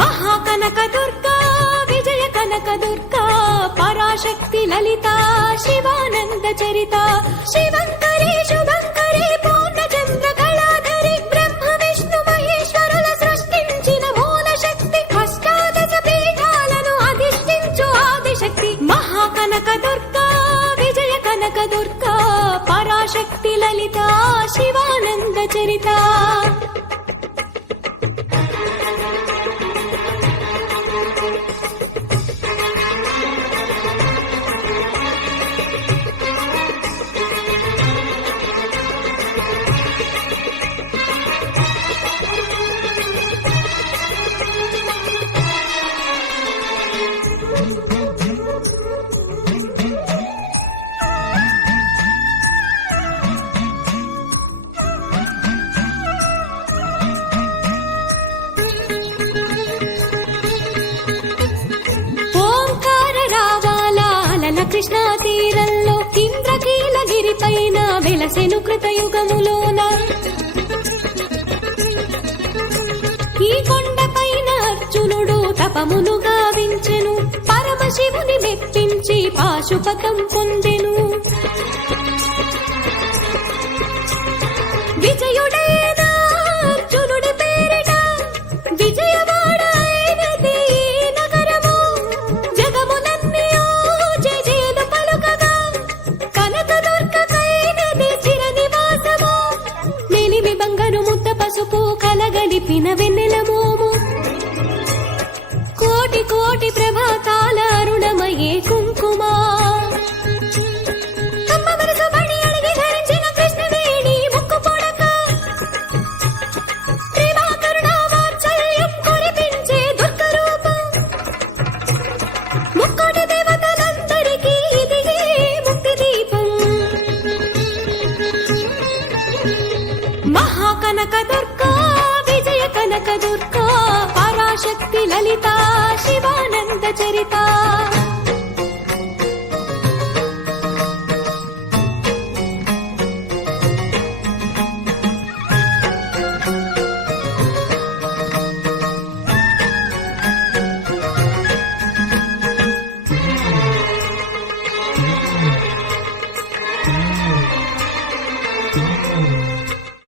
మహాకనక దుర్గా విజయ కనక దుర్గా పరాశక్తి లలిత శివానంద చరిత శివంకరి శుభంకరి పూర్ణచంద్ర కళాధరి బ్రహ్మ విష్ణు మహేశ్వరుల సృష్టించిన మూల శక్తి అష్టాదశ పీఠాలను అధిష్ఠించు ఆదిశక్తి మహాకనక దుర్గా విజయ కనక దుర్గా పరాశక్తి లలిత శివానంద చరిత కృష్ణా తీరంలో ఇంద్రకీలగిరి పైన వెలసెను కృతయుగములోన ఈ కొండ పైన అర్జునుడు తపమును గావించెను పరమశివుని మెప్పించి పాశుపతం పొందెను విజయుడైన అర్జునుడి పేరిట విజయవాడ అయినది నగరము జగములన్నీ జయజయలు పలుకగా కనకదుర్గకైనది చిర నివాసము నిలిమి బంగారు ముద్ద పసుపు కలగలిపిన వెన్నెల మోము కోటి కోటి ప్రభాతాల అరుణమయే కుంకుమా మహాకనక దుర్గా విజయ కనక దుర్గా పరాశక్తి లలిత శివానంద చరిత